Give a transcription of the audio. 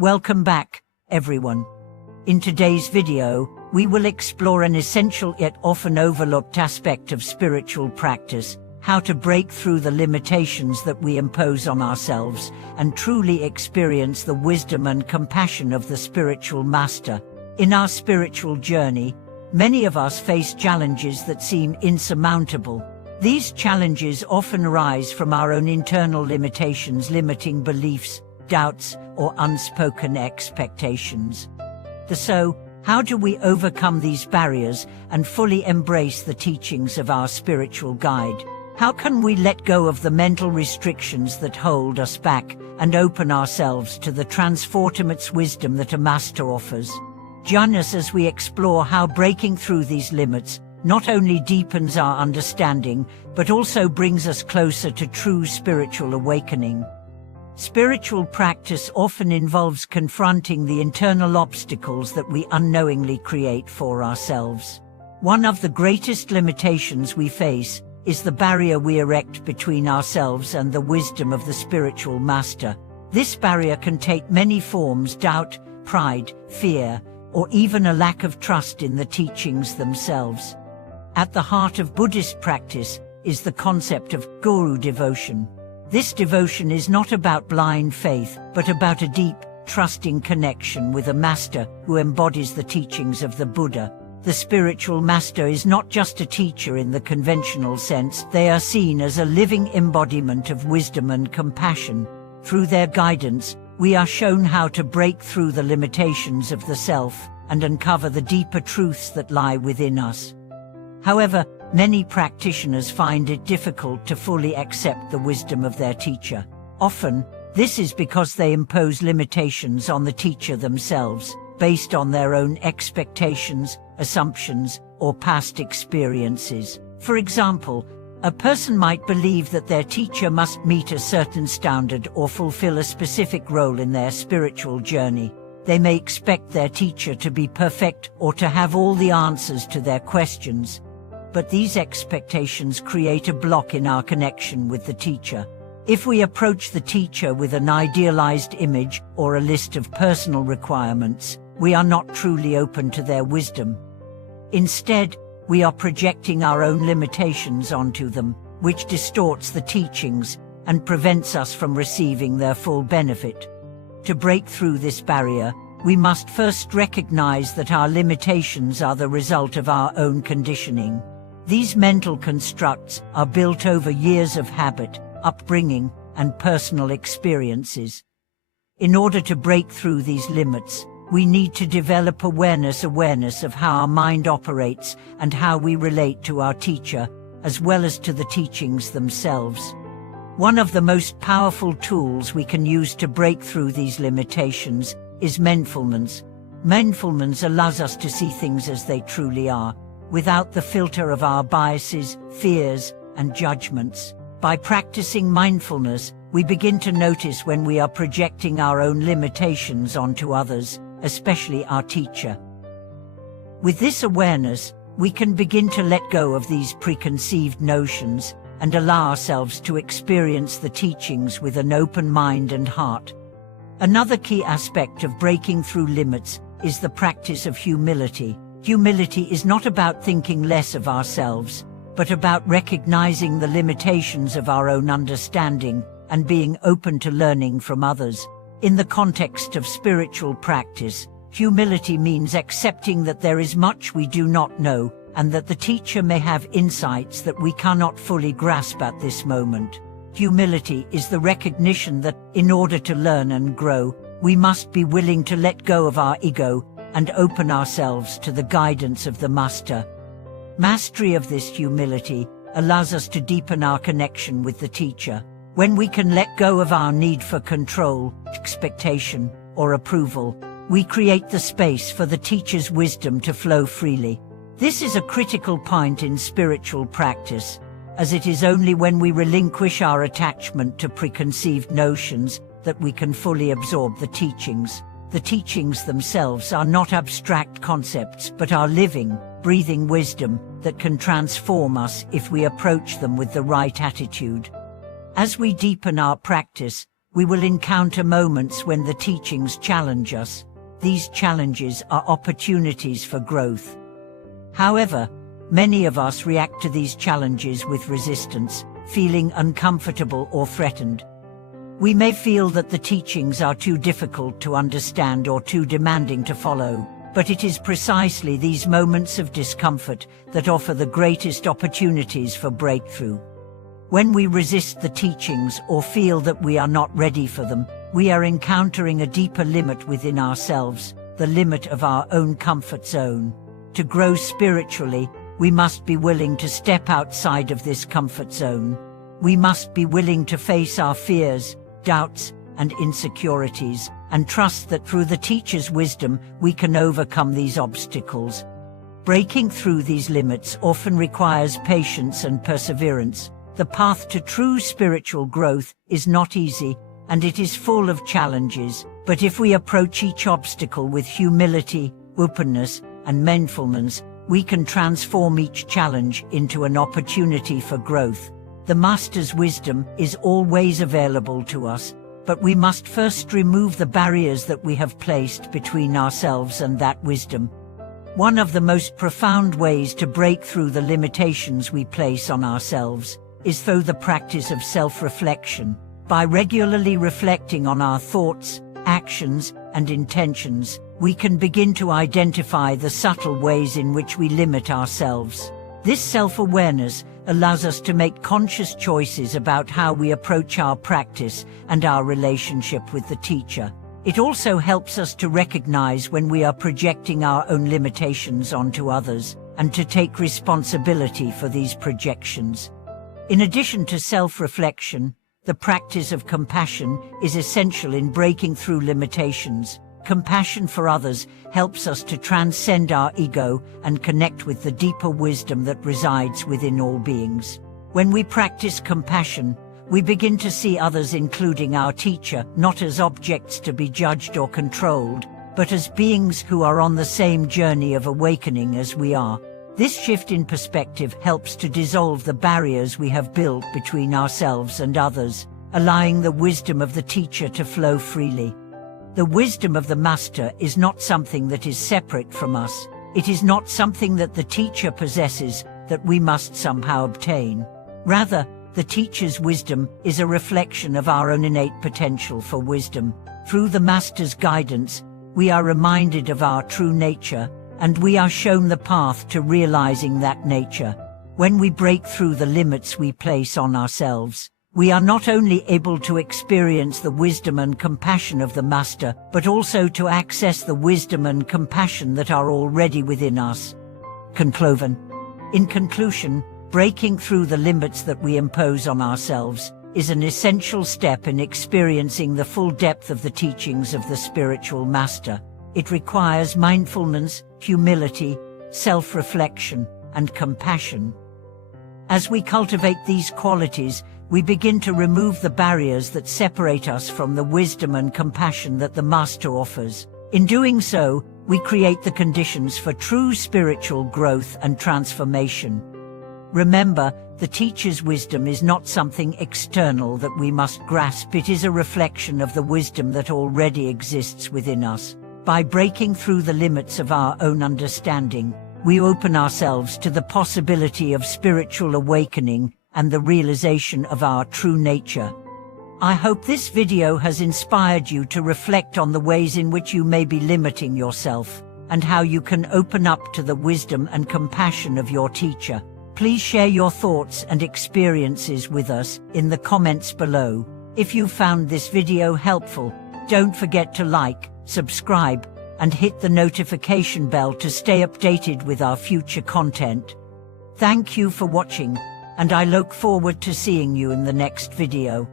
Welcome back, everyone. In today's video, we will explore an essential yet often overlooked aspect of spiritual practice: how to break through the limitations that we impose on ourselves and truly experience the wisdom and compassion of the spiritual master. In our spiritual journey, many of us face challenges that seem insurmountable. These challenges often arise from our own internal limitations, limiting beliefs, doubts, or unspoken expectations. So, how do we overcome these barriers and fully embrace the teachings of our spiritual guide? How can we let go of the mental restrictions that hold us back and open ourselves to the transformative wisdom that a master offers? Join us as we explore how breaking through these limits not only deepens our understanding, but also brings us closer to true spiritual awakening. Spiritual practice often involves confronting the internal obstacles that we unknowingly create for ourselves. One of the greatest limitations we face is the barrier we erect between ourselves and the wisdom of the spiritual master. This barrier can take many forms: doubt, pride, fear, or even a lack of trust in the teachings themselves. At the heart of Buddhist practice is the concept of guru devotion. This devotion is not about blind faith, but about a deep, trusting connection with a master who embodies the teachings of the Buddha. The spiritual master is not just a teacher in the conventional sense; they are seen as a living embodiment of wisdom and compassion. Through their guidance, we are shown how to break through the limitations of the self and uncover the deeper truths that lie within us. However, many practitioners find it difficult to fully accept the wisdom of their teacher. Often, this is because they impose limitations on the teacher themselves, based on their own expectations, assumptions, or past experiences. For example, a person might believe that their teacher must meet a certain standard or fulfill a specific role in their spiritual journey. They may expect their teacher to be perfect or to have all the answers to their questions. But these expectations create a block in our connection with the teacher. If we approach the teacher with an idealized image or a list of personal requirements, we are not truly open to their wisdom. Instead, we are projecting our own limitations onto them, which distorts the teachings and prevents us from receiving their full benefit. To break through this barrier, we must first recognize that our limitations are the result of our own conditioning. These mental constructs are built over years of habit, upbringing, and personal experiences. In order to break through these limits, we need to develop awareness of how our mind operates and how we relate to our teacher, as well as to the teachings themselves. One of the most powerful tools we can use to break through these limitations is mindfulness. Mindfulness allows us to see things as they truly are, without the filter of our biases, fears, and judgments. By practicing mindfulness, we begin to notice when we are projecting our own limitations onto others, especially our teacher. With this awareness, we can begin to let go of these preconceived notions and allow ourselves to experience the teachings with an open mind and heart. Another key aspect of breaking through limits is the practice of humility. Humility is not about thinking less of ourselves, but about recognizing the limitations of our own understanding and being open to learning from others. In the context of spiritual practice, humility means accepting that there is much we do not know, and that the teacher may have insights that we cannot fully grasp at this moment. Humility is the recognition that, in order to learn and grow, we must be willing to let go of our ego and open ourselves to the guidance of the master. Mastery of this humility allows us to deepen our connection with the teacher. When we can let go of our need for control, expectation, or approval, we create the space for the teacher's wisdom to flow freely. This is a critical point in spiritual practice, as it is only when we relinquish our attachment to preconceived notions that we can fully absorb the teachings. The teachings themselves are not abstract concepts, but are living, breathing wisdom that can transform us if we approach them with the right attitude. As we deepen our practice, we will encounter moments when the teachings challenge us. These challenges are opportunities for growth. However, many of us react to these challenges with resistance, feeling uncomfortable or threatened. We may feel that the teachings are too difficult to understand or too demanding to follow, but it is precisely these moments of discomfort that offer the greatest opportunities for breakthrough. When we resist the teachings or feel that we are not ready for them, we are encountering a deeper limit within ourselves, the limit of our own comfort zone. To grow spiritually, we must be willing to step outside of this comfort zone. We must be willing to face our fears, doubts, and insecurities, and trust that through the teacher's wisdom we can overcome these obstacles. Breaking through these limits often requires patience and perseverance. The path to true spiritual growth is not easy, and it is full of challenges, but if we approach each obstacle with humility, openness, and mindfulness, we can transform each challenge into an opportunity for growth. The Master's wisdom is always available to us, but we must first remove the barriers that we have placed between ourselves and that wisdom. One of the most profound ways to break through the limitations we place on ourselves is through the practice of self-reflection. By regularly reflecting on our thoughts, actions, and intentions, we can begin to identify the subtle ways in which we limit ourselves. This self-awareness allows us to make conscious choices about how we approach our practice and our relationship with the teacher. It also helps us to recognize when we are projecting our own limitations onto others, and to take responsibility for these projections. In addition to self-reflection, the practice of compassion is essential in breaking through limitations. Compassion for others helps us to transcend our ego and connect with the deeper wisdom that resides within all beings. When we practice compassion, we begin to see others, including our teacher, not as objects to be judged or controlled, but as beings who are on the same journey of awakening as we are. This shift in perspective helps to dissolve the barriers we have built between ourselves and others, allowing the wisdom of the teacher to flow freely. The wisdom of the Master is not something that is separate from us. It is not something that the teacher possesses that we must somehow obtain. Rather, the teacher's wisdom is a reflection of our own innate potential for wisdom. Through the Master's guidance, we are reminded of our true nature, and we are shown the path to realizing that nature. When we break through the limits we place on ourselves, we are not only able to experience the wisdom and compassion of the Master, but also to access the wisdom and compassion that are already within us. In conclusion, breaking through the limits that we impose on ourselves is an essential step in experiencing the full depth of the teachings of the spiritual Master. It requires mindfulness, humility, self-reflection, and compassion. As we cultivate these qualities, we begin to remove the barriers that separate us from the wisdom and compassion that the Master offers. In doing so, we create the conditions for true spiritual growth and transformation. Remember, the teacher's wisdom is not something external that we must grasp. It is a reflection of the wisdom that already exists within us. By breaking through the limits of our own understanding, we open ourselves to the possibility of spiritual awakening and the realization of our true nature. I hope this video has inspired you to reflect on the ways in which you may be limiting yourself, and how you can open up to the wisdom and compassion of your teacher. Please share your thoughts and experiences with us in the comments below. If you found this video helpful, don't forget to like, subscribe, and hit the notification bell to stay updated with our future content. Thank you for watching, and I look forward to seeing you in the next video.